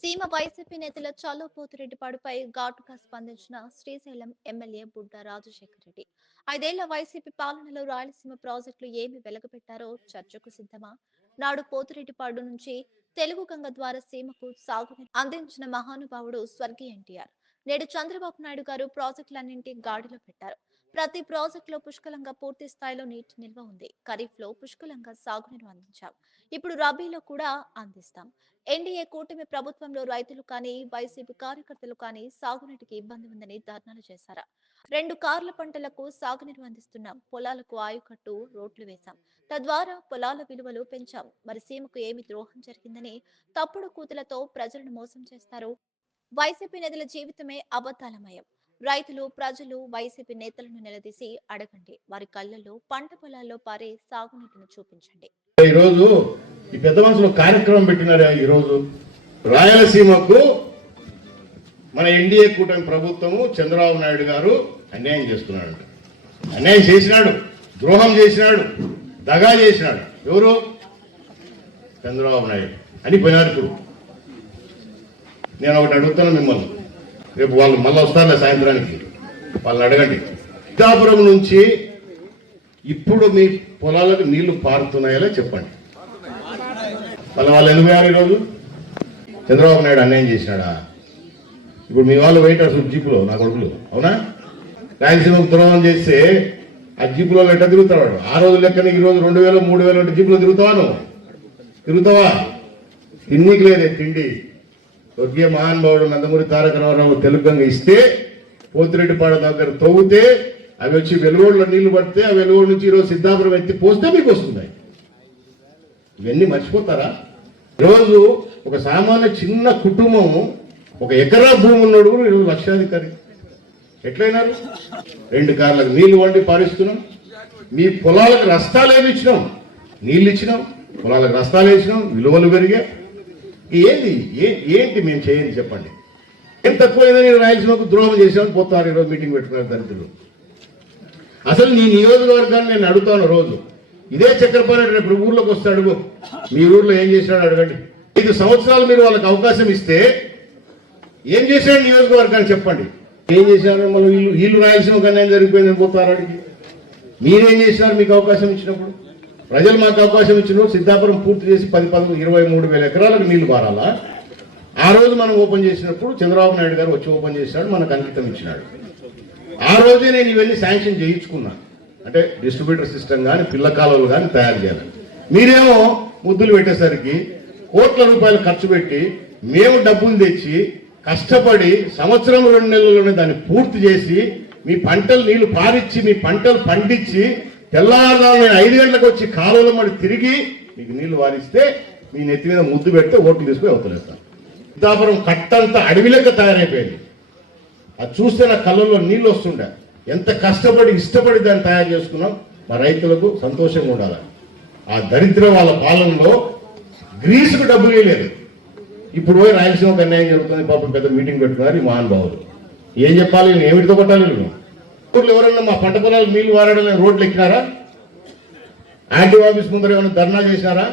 సీమ వైసీపీ నేతల చలో పోతిరెడ్డిపాడుపై ఘాటుగా స్పందించిన శ్రీశైలం ఎమ్మెల్యే బుడ్డ రాజశేఖర్ రెడ్డి. 5 ఏళ్ల వైసీపీ పాలనలో రాయలసీమ ప్రాజెక్టులు ఏమి వెలగబెట్టారో చర్చకు సిద్ధమా? నాడు పోతిరెడ్డిపాడు నుంచి తెలుగు గంగ ద్వారా సీమకు సాగునీరు అందించిన మహానుభావుడు స్వర్గీయ ఎన్టీఆర్. నేడు చంద్రబాబు నాయుడు గారు ప్రాజెక్టులన్నింటి గాడిలో పెట్టారు. ప్రతి ప్రాజెక్టులో పుష్కలంగా పూర్తి స్థాయిలో నీటి నిల్వ ఉంది. ఖరీఫ్ లో పుష్కలంగా సాగునీరు అందించాం. ఇప్పుడు రబీలో కూడా అందిస్తాం. ఎన్డీఏ కూటమి ప్రభుత్వంలో రైతులు కానీ వైసీపీ కార్యకర్తలు కానీ సాగునీటికి ఇబ్బంది ఉందని ధర్నాలు చేశారా? 2 కార్ల పంటలకు సాగునీరు అందిస్తున్నాం. పొలాలకు ఆయుకట్టు రోడ్లు వేశాం. తద్వారా పొలాల విలువలు పెంచాం. మరి సీమకు ఏమి ద్రోహం జరిగిందని తప్పుడు కూతులతో ప్రజలను మోసం చేస్తారు? వైసీపీ నేతల జీవితమే అబద్ధాలమయం. రైతులు ప్రజలు వైసీపీ నేతలను నిలదీసి అడగండి. వారి కళ్ళల్లో పంట పొలాల్లో పారే సాగునీటిని చూపించండి. ఈరోజు ఈ పెద్ద మనుషులు కార్యక్రమం పెట్టినారు. ఈరోజు రాయలసీమకు మన ఎన్డీఏ కూటమి ప్రభుత్వము చంద్రబాబు నాయుడు గారు అన్యాయం చేస్తున్నాడు. అన్యాయం చేసినాడు, ద్రోహం చేసినాడు, దగా చేసినాడు. ఎవరు? చంద్రబాబు నాయుడు అని పోయినారు. ఇప్పుడు నేను ఒకటి అడుగుతాను మిమ్మల్ని, రేపు వాళ్ళు మళ్ళీ వస్తారులే సాయంత్రానికి, వాళ్ళని అడగండి. సిద్ధాపురం నుంచి ఇప్పుడు మీ పొలాలకు నీళ్లు పారుతున్నాయో చెప్పండి. వాళ్ళు ఎందుకు పోయారు? ఈరోజు చంద్రబాబు నాయుడు అన్యాయం చేసినాడా? ఇప్పుడు మీ వాళ్ళు వెయిటర్స్ జీపులో, నా కొడుకులు, అవునా? రాయలసీమకు ద్రోహం చేస్తే ఆ జీపులో ఎట్లా తిరుగుతాడు? ఆ రోజు లెక్కన ఈ రోజు 2000, 3000 అంటే జీపులో తిరుగుతావా? నువ్వు తిరుగుతావా? తిన్నీకి లేదే తిండి. స్వర్గీయ మహానుభావుడు నందమూరి తారక రామారావు తెలుగంగా ఇస్తే పోతిరెడ్డిపాడు దగ్గర తవ్వుతే అవి వచ్చి వెలుగోడులో నీళ్లు పడితే ఆ వెలుగోడు నుంచి ఈరోజు సిద్ధాపురం ఎత్తి పోస్తే మీకు వస్తున్నాయి. ఇవన్నీ మర్చిపోతారా? ఈరోజు ఒక సామాన్య చిన్న కుటుంబం, ఒక ఎకరా భూమి ఉన్నాడు ఈరోజు లక్షాధికారి ఎట్లయినారు? 2 కార్లకు నీళ్లు వండి పారిస్తున్నాం. మీ పొలాలకు రస్తాలు ఏమి ఇచ్చినాం? నీళ్ళు ఇచ్చినాం, పొలాలకు రస్తాలు వేసినాం, విలువలు పెరిగా. ఏంటి మేము చేయండి చెప్పండి. ఏం తక్కువైందని రాయలసీమకు ద్రోహం చేసామని పోతారు. ఈరోజు మీటింగ్ పెట్టుకున్నారు దళితులు. అసలు నీ నియోజకవర్గాన్ని నేను అడుగుతాను రోజు. ఇదే చక్రపాణి రేపు ఊర్లోకి వస్తే అడుగు, మీ ఊర్లో ఏం చేశాడు అడగండి. 5 సంవత్సరాలు మీరు వాళ్ళకి అవకాశం ఇస్తే ఏం చేశాడు నియోజకవర్గాన్ని చెప్పండి. ఏం చేశారు? మనం వీళ్ళు రాయలసీమ అన్యాయం జరిగిపోయిందని పోతారు అడిగి. మీరేం చేసినారు? మీకు అవకాశం ఇచ్చినప్పుడు, ప్రజలు మాకు అవకాశం ఇచ్చినప్పుడు సిద్ధాపురం పూర్తి చేసి 23,000 ఎకరాలకు నీళ్లు మారాలా? ఆ రోజు మనం ఓపెన్ చేసినప్పుడు చంద్రబాబు నాయుడు గారు వచ్చి ఓపెన్ చేసినాడు, మనకు అంకితం ఇచ్చినాడు. ఆ రోజే నేను ఇవన్నీ శాంక్షన్ చేయించుకున్నా. అంటే డిస్ట్రిబ్యూటర్ సిస్టమ్ కానీ పిల్ల కాలువలు కానీ తయారు చేయాలి. మీరేమో ముద్దులు పెట్టేసరికి కోట్ల రూపాయలు ఖర్చు పెట్టి మేము డబ్బులు తెచ్చి కష్టపడి సంవత్సరం 2 నెలల్లోనే దాన్ని పూర్తి చేసి మీ పంటలు నీళ్లు పారిచ్చి మీ పంటలు పండించి తెల్లారుదాము 5 గంటలకు వచ్చి కాలువలో మరి తిరిగి మీకు నీళ్లు వారిస్తే మీ నెత్తి మీద ముద్దు పెడితే ఓట్లు తీసుకుని అవతలేస్తాను. సిద్ధాపురం కట్టంతా అడవి లెక్క తయారైపోయింది. అది చూస్తే నా కళ్ళల్లో నీళ్ళు వస్తుండే. ఎంత కష్టపడి ఇష్టపడి దాన్ని తయారు చేసుకున్నాం. మా రైతులకు సంతోషంగా ఉండాలి. ఆ దరిద్రం వాళ్ళ పాలనలో గ్రీసుకు డబ్బులు వేయలేదు. ఇప్పుడు పోయి రాయలసీమకు అన్యాయం జరుగుతుంది. పాపం పెద్ద మీటింగ్ పెట్టుకున్నారు ఈ మహానుభావులు. ఏం చెప్పాలి? ఏమిటితో కొట్టాలి? ఊర్లో ఎవరన్నా మా పంట పొలాలు నీళ్లు వారడానికి రోడ్లు ఎక్కినారా? ఆర్టీఓ ఆఫీస్ ముందర ఏమైనా ధర్నా చేశారా?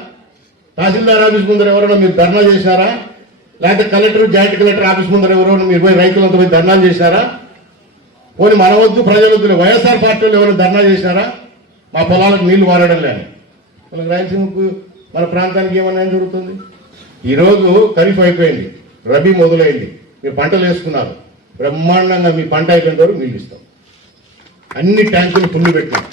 తహసీల్దార్ ఆఫీస్ ముందర ఎవరైనా మీరు ధర్నా చేశారా? లేకపోతే కలెక్టర్, జాయింట్ కలెక్టర్ ఆఫీస్ ముందర ఎవరైనా మీరు పోయి రైతులంతా పోయి ధర్నాలు చేశారా? పోనీ మన వద్దు ప్రజలొద్దు వైఎస్ఆర్ పార్టీలో ఎవరైనా ధర్నా చేశారా? మా పొలాలకు నీళ్లు వారడం లేదు. మనకు రాయలసీమకు మన ప్రాంతానికి ఏమన్నా జరుగుతుంది? ఈరోజు ఖరీఫ్ అయిపోయింది, రబీ మొదలైంది, మీరు పంటలు వేసుకున్నారు. బ్రహ్మాండంగా మీ పంట అయిపోయిన వరకు నీళ్ళు ఇస్తాం. అన్ని ట్యాంకులు పుల్లు పెట్టాం.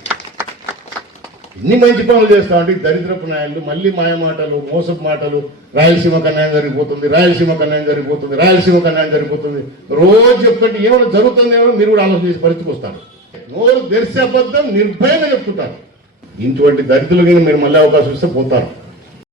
ఎన్ని మంచి పనులు చేస్తామంటే దరిద్రపు నాయకులు మళ్ళీ మాయమాటలు, మోసపు మాటలు. రాయలసీమకు అన్యాయం జరిగిపోతుంది, రాయలసీమకు అన్యాయం జరిగిపోతుంది, రాయలసీమకు అన్యాయం జరిగిపోతుంది. రోజు చెప్తుంటే ఏమైనా జరుగుతుందేమో మీరు కూడా ఆలోచన చేసి పరిస్థితికి వస్తారు. నోరు తెరిసే అబద్ధం నిర్భయంగా చెప్తుంటారు. ఇటువంటి దరిద్రులకి మీరు మళ్ళీ అవకాశం ఇస్తే పోతారు.